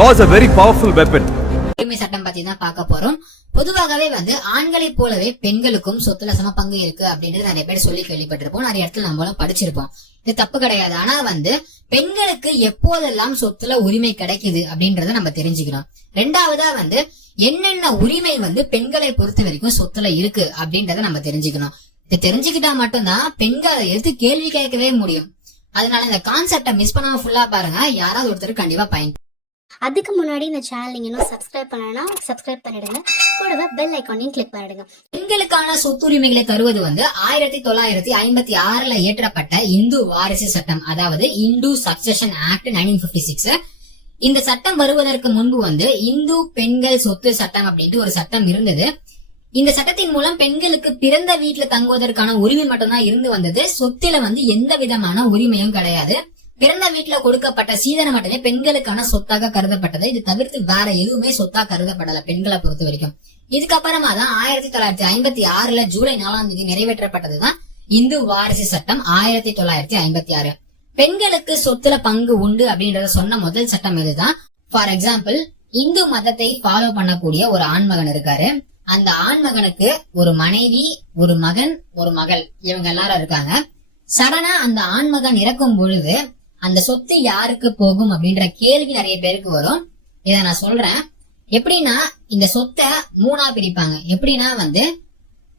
Law a very powerful weapon உரிமை சட்டம் பத்தி தான் பார்க்க போறோம். பொதுவாகவே வந்து ஆண்களை போலவே பெண்களுக்கும் சொத்துல சம பங்கு இருக்கு அப்படின்றது நிறைய பேர் சொல்லி கேள்விப்பட்டிருப்போம். நிறைய இடத்துல நம்மளும் படிச்சிருப்போம். இது தப்பு கிடையாது. ஆனா வந்து பெண்களுக்கு எப்போதெல்லாம் சொத்துல உரிமை கிடைக்குது அப்படின்றத நம்ம தெரிஞ்சுக்கணும். ரெண்டாவதா வந்து என்னென்ன உரிமை வந்து பெண்களை பொறுத்த வரைக்கும் சொத்துல இருக்கு அப்படின்றத நம்ம தெரிஞ்சுக்கணும். இது தெரிஞ்சுக்கிட்டா மட்டும்தான் பெண்கள் எடுத்து கேள்வி கேட்கவே முடியும். அதனால இந்த கான்செப்டை மிஸ் பண்ணாம ஃபுல்லா பாருங்க. யாராவது ஒருத்தர் கண்டிப்பா பயன் அதுக்கு முன்னாடி இந்த சேனல் நீங்கள் இன்னும் சப்ஸ்கிரைப் பண்ணலைன்னா சப்ஸ்கிரைப் பண்ணிடுங்க. கூடவே பெல் ஐக்கானையும் கிளிக் பண்ணிடுங்க. பெண்களுக்கான சொத்துரிமைகளை தருவது வந்து ஆயிரத்தி தொள்ளாயிரத்தி ஐம்பத்தி ஆறுல இயற்றப்பட்ட இந்து வாரிசு சட்டம் அதாவது Hindu succession act nineteen fifty six இந்த சட்டம் வருவதற்கு முன்பு வந்து இந்து பெண்கள் சொத்து சட்டம் அப்படின்ட்டு ஒரு சட்டம் இருந்தது. இந்த சட்டத்தின் மூலம் பெண்களுக்கு பிறந்த வீட்டுல தங்குவதற்கான உரிமை மட்டும்தான் இருந்து வந்தது. சொத்துல வந்து எந்த விதமான உரிமையும் கிடையாது. பிறந்த வீட்டுல கொடுக்கப்பட்ட சீதனம் மட்டுமே பெண்களுக்கான சொத்தாக கருதப்பட்டது. இது தவிர்த்து வேற எதுவுமே சொத்தா கருதப்படல பெண்களை பொறுத்த வரைக்கும். இதுக்கப்புறமா தான் ஆயிரத்தி தொள்ளாயிரத்தி ஐம்பத்தி ஆறுல ஜூலை நாலாம் தேதி நிறைவேற்றப்பட்டதுதான் இந்து வாரிசு சட்டம் ஆயிரத்தி தொள்ளாயிரத்தி ஐம்பத்தி ஆறு. பெண்களுக்கு சொத்துல பங்கு உண்டு அப்படின்றத சொன்ன முதல் சட்டம் இதுதான் ஃபார் எக்ஸாம்பிள் இந்து மதத்தை ஃபாலோ பண்ணக்கூடிய ஒரு ஆண்மகன் இருக்காரு. அந்த ஆண்மகனுக்கு ஒரு மனைவி ஒரு மகன் ஒரு மகள் இவங்க எல்லாரும் இருக்காங்க. சடனா அந்த ஆண்மகன் இறக்கும் பொழுது அந்த சொத்து யாருக்கு போகும் அப்படின்ற கேள்வி நிறைய பேருக்கு வரும். இத நான் சொல்றேன். எப்படின்னா இந்த சொத்தை மூணா பிரிப்பாங்க. எப்படின்னா வந்து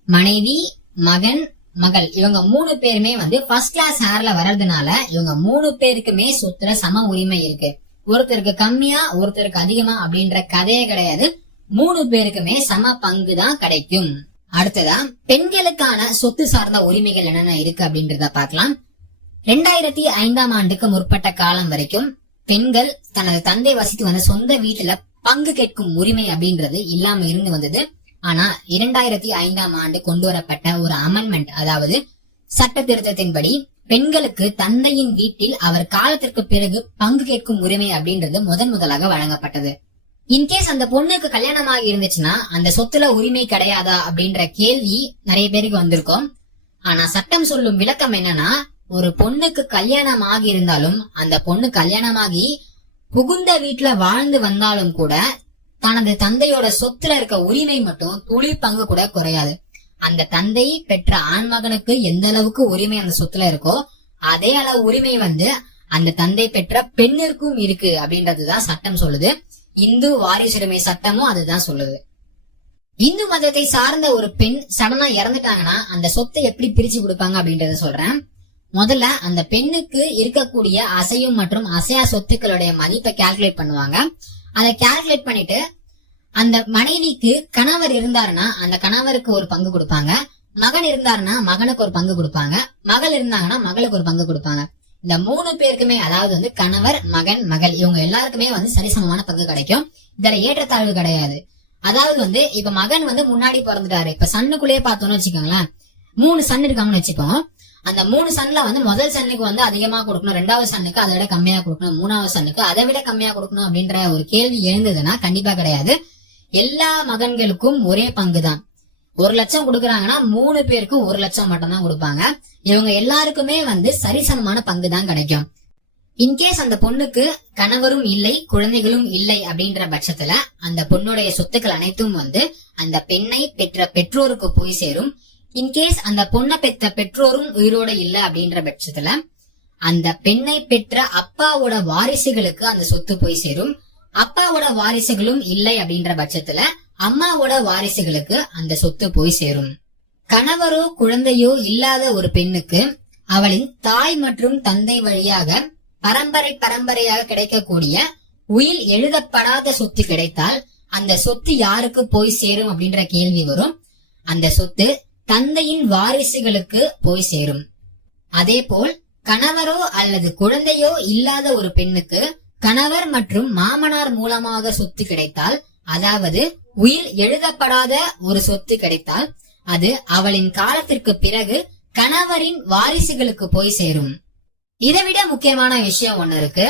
மனைவி மகன் மகள். இவங்க மூணு பேருமே வந்து ஃபர்ஸ்ட் கிளாஸ் ஹேர்ல வர்றதுனால இவங்க மூணு பேருக்குமே சொத்துல சம உரிமை இருக்கு. ஒருத்தருக்கு கம்மியா ஒருத்தருக்கு அதிகமா அப்படின்ற கதையே கிடையாது. மூணு பேருக்குமே சம பங்கு தான் கிடைக்கும். அடுத்ததா பெண்களுக்கான சொத்து சார்ந்த உரிமைகள் என்னென்ன இருக்கு அப்படின்றத பாக்கலாம் ரெண்டாயிரத்தி ஐந்தாம் ஆண்டுக்கு முற்பட்ட காலம் வரைக்கும் பெண்கள் தனது தந்தை வசித்து வந்த சொந்த வீட்டுல பங்கு கேட்கும் உரிமை அப்படின்றது இல்லாம இருந்து வந்தது. ஆனா இரண்டாயிரத்தி ஐந்தாம் ஆண்டு கொண்டு வரப்பட்ட ஒரு அமெண்ட்மெண்ட் அதாவது சட்ட திருத்தத்தின்படி பெண்களுக்கு தந்தையின் வீட்டில் அவர் காலத்திற்கு பிறகு பங்கு கேட்கும் உரிமை அப்படின்றது முதன் முதலாக வழங்கப்பட்டது. இன்கேஸ் அந்த பொண்ணுக்கு கல்யாணமாக இருந்துச்சுன்னா அந்த சொத்துல உரிமை கிடையாதா அப்படின்ற கேள்வி நிறைய பேருக்கு வந்திருக்கும். ஆனா சட்டம் சொல்லும் விளக்கம் என்னன்னா ஒரு பொண்ணுக்கு கல்யாணம் ஆகி இருந்தாலும் அந்த பொண்ணு கல்யாணமாகி புகுந்த வீட்டுல வாழ்ந்து வந்தாலும் கூட தனது தந்தையோட சொத்துல இருக்க உரிமை மட்டும் துளி பங்கு கூட குறையாது. அந்த தந்தை பெற்ற ஆண்மகனுக்கு எந்த அளவுக்கு உரிமை அந்த சொத்துல இருக்கோ அதே அளவு உரிமை வந்து அந்த தந்தை பெற்ற பெண்ணிற்கும் இருக்கு அப்படின்றதுதான் சட்டம் சொல்லுது. இந்து வாரிசுரிமை சட்டமும் அதுதான் சொல்லுது. இந்து மதத்தை சார்ந்த ஒரு பெண் சடனா இறந்துட்டாங்கன்னா அந்த சொத்தை எப்படி பிரிச்சு கொடுப்பாங்க அப்படின்றத சொல்றேன். முதல்ல அந்த பெண்ணுக்கு இருக்கக்கூடிய அசையும் மற்றும் அசையா சொத்துக்களுடைய மதிப்பை கால்குலேட் பண்ணுவாங்க. அதை கால்குலேட் பண்ணிட்டு அந்த மனைவிக்கு கணவர் இருந்தாருன்னா அந்த கணவருக்கு ஒரு பங்கு கொடுப்பாங்க. மகன் இருந்தாருன்னா மகனுக்கு ஒரு பங்கு கொடுப்பாங்க. மகள் இருந்தாங்கன்னா மகளுக்கு ஒரு பங்கு கொடுப்பாங்க. இந்த மூணு பேருக்குமே அதாவது வந்து கணவர் மகன் மகள் இவங்க எல்லாருக்குமே வந்து சரிசமமான பங்கு கிடைக்கும். இதுல ஏற்றத்தாழ்வு கிடையாது. அதாவது வந்து இப்ப மகன் வந்து முன்னாடி பிறந்துட்டாரு. இப்ப சன்னுக்குள்ளேயே பார்த்தோம்னு வச்சுக்கோங்களேன். மூணு சன் இருக்காங்கன்னு வச்சுப்போம். அந்த மூணு சன்ல வந்து முதல் சன்னுக்கு வந்து அதிகமா கொடுக்கணும் ரெண்டாவது சன்னுக்கு அதை விட கம்மியா கொடுக்கணும் மூணாவது சன்னுக்கு அதை விட கம்மியா கொடுக்கணும் அப்படின்ற ஒரு கேள்வி எழுந்ததுன்னா கண்டிப்பா கிடையாது. எல்லா மகன்களுக்கும் ஒரே பங்கு தான் ஒரு லட்சம் கொடுக்கறாங்கன்னா மூணு பேருக்கு ஒரு லட்சம் மட்டும் தான் கொடுப்பாங்க. இவங்க எல்லாருக்குமே வந்து சரிசமமான பங்கு தான் கிடைக்கும் இன்கேஸ் அந்த பொண்ணுக்கு கணவரும் இல்லை குழந்தைகளும் இல்லை அப்படின்ற பட்சத்துல அந்த பொண்ணுடைய சொத்துக்கள் அனைத்தும் வந்து அந்த பெண்ணை பெற்ற பெற்றோருக்கு போய் சேரும். இன்கேஸ் அந்த பொண்ணை பெத்த பெற்றோரும் உயிரோட இல்ல அப்படின்ற பட்சத்துல அந்த பெண்ணை பெற்ற அப்பாவோட வாரிசுகளுக்கு அந்த சொத்து போய் சேரும். அப்பாவோட வாரிசுகளும் இல்லை அப்படின்ற பட்சத்துல அம்மாவோட வாரிசுகளுக்கு அந்த சொத்து போய் சேரும். கணவரோ குழந்தையோ இல்லாத ஒரு பெண்ணுக்கு அவளின் தாய் மற்றும் தந்தை வழியாக பரம்பரை பரம்பரையாக கிடைக்கக்கூடிய உயில் எழுதப்படாத சொத்து கிடைத்தால் அந்த சொத்து யாருக்கு போய் சேரும் அப்படின்ற கேள்வி வரும். அந்த சொத்து தந்தையின் வாரிசுகளுக்கு போய் சேரும். அதேபோல் கணவரோ அல்லது குழந்தையோ இல்லாத ஒரு பெண்ணுக்கு கணவர் மற்றும் மாமனார் மூலமாக சொத்து கிடைத்தால் அதாவது உயிர் எழுதப்படாத ஒரு சொத்து கிடைத்தால் அது அவளின் காலத்திற்கு பிறகு கணவரின் வாரிசுகளுக்கு போய் சேரும். இதைவிட முக்கியமான விஷயம் ஒண்ணு இருக்கு.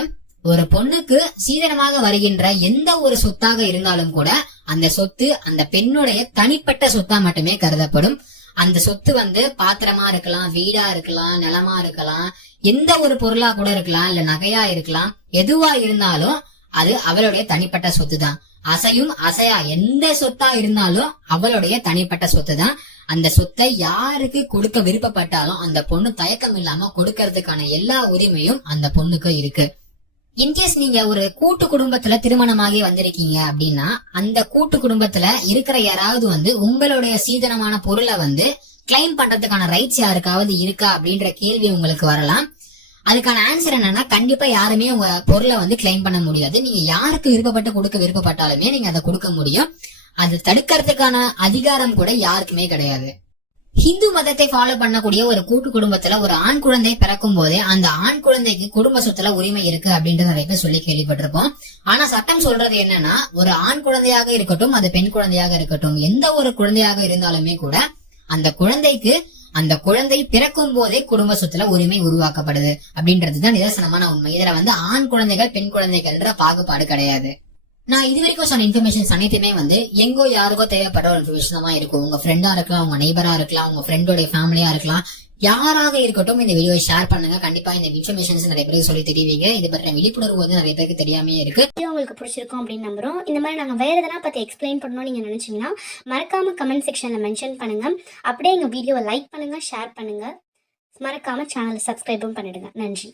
ஒரு பொண்ணுக்கு சீதனமாக வருகின்ற எந்த ஒரு சொத்தாக இருந்தாலும் கூட அந்த சொத்து அந்த பெண்ணுடைய தனிப்பட்ட சொத்தா மட்டுமே கருதப்படும். அந்த சொத்து வந்து பாத்திரமா இருக்கலாம் வீடா இருக்கலாம் நிலமா இருக்கலாம் எந்த ஒரு பொருளா கூட இருக்கலாம் இல்ல நகையா இருக்கலாம் எதுவா இருந்தாலும் அது அவளுடைய தனிப்பட்ட சொத்து தான் அசையும் அசையா எந்த சொத்தா இருந்தாலும் அவளுடைய தனிப்பட்ட சொத்து தான் அந்த சொத்தை யாருக்கு கொடுக்க விருப்பப்பட்டாலும் அந்த பொண்ணு தயக்கம் இல்லாம கொடுக்கறதுக்கான எல்லா உரிமையும் அந்த பொண்ணுக்கு இருக்கு. இன்கேஸ் நீங்க ஒரு கூட்டு குடும்பத்துல திருமணமாகி வந்திருக்கீங்க அப்படின்னா அந்த கூட்டு குடும்பத்துல இருக்கிற யாராவது வந்து உங்களுடைய சீதனமான பொருளை வந்து கிளைம் பண்றதுக்கான ரைட்ஸ் யாருக்காவது இருக்கா அப்படின்ற கேள்வி உங்களுக்கு வரலாம். அதுக்கான ஆன்சர் என்னன்னா கண்டிப்பா யாருமே உங்க பொருளை வந்து கிளைம் பண்ண முடியாது. நீங்க யாருக்கு விருப்பப்பட்டு கொடுக்க விருப்பப்பட்டாலுமே நீங்க அதை கொடுக்க முடியும். அது தடுக்கிறதுக்கான அதிகாரம் கூட யாருக்குமே கிடையாது. ஹிந்து மதத்தை ஃபாலோ பண்ணக்கூடிய ஒரு கூட்டு குடும்பத்துல ஒரு ஆண் குழந்தை பிறக்கும் போதே அந்த ஆண் குழந்தைக்கு குடும்ப சொத்துல உரிமை இருக்கு அப்படின்றத நிறைய பேர் சொல்லி கேள்விப்பட்டிருப்போம். ஆனா சட்டம் சொல்றது என்னன்னா ஒரு ஆண் குழந்தையாக இருக்கட்டும் அது பெண் குழந்தையாக இருக்கட்டும் எந்த ஒரு குழந்தையாக இருந்தாலுமே கூட அந்த குழந்தைக்கு அந்த குழந்தை பிறக்கும் போதே குடும்ப சொத்துல உரிமை உருவாக்கப்படுது. அப்படின்றதுதான் நிதர்சனமான உண்மை. இதுல வந்து ஆண் குழந்தைகள் பெண் குழந்தைகள்ன்ற பாகுபாடு கிடையாது. நான் இது வரைக்கும் சொன்ன இன்ஃபர்மேஷன்ஸ் அனைத்துமே வந்து எங்கோ யாருக்கோ தேவைப்படுற ஒரு இன்ஃபர்மேஷன் தான் இருக்கும். உங்க ஃப்ரெண்டா இருக்கலாம் உங்க நெய்பரா இருக்கலாம் உங்க ஃப்ரெண்டோட ஃபேமிலியா இருக்கலாம். யாராக இருக்கட்டும் இந்த வீடியோ ஷேர் பண்ணுங்க. கண்டிப்பா இந்த இன்ஃபர்மேஷன்ஸ் நிறைய பேருக்கு சொல்லி தெரிவிங்க. இது பற்றின விழிப்புணர்வு வந்து நிறைய பேருக்கு தெரியாமே இருக்கு. உங்களுக்கு பிடிச்சிருக்கும் அப்படின்னு நம்புறோம். இந்த மாதிரி நாங்கள் வேறு எதனா பத்தி எக்ஸ்பிளைன் பண்ணணும்னு நீங்கள் நினைச்சீங்கன்னா மறக்காமல் கமெண்ட் செக்ஷன்ல மென்ஷன் பண்ணுங்கள் அப்படியே எங்க வீடியோவை லைக் பண்ணுங்கள் ஷேர் பண்ணுங்கள் மறக்காமல் சேனலை சப்ஸ்கிரைபும் பண்ணிடுங்க. நன்றி.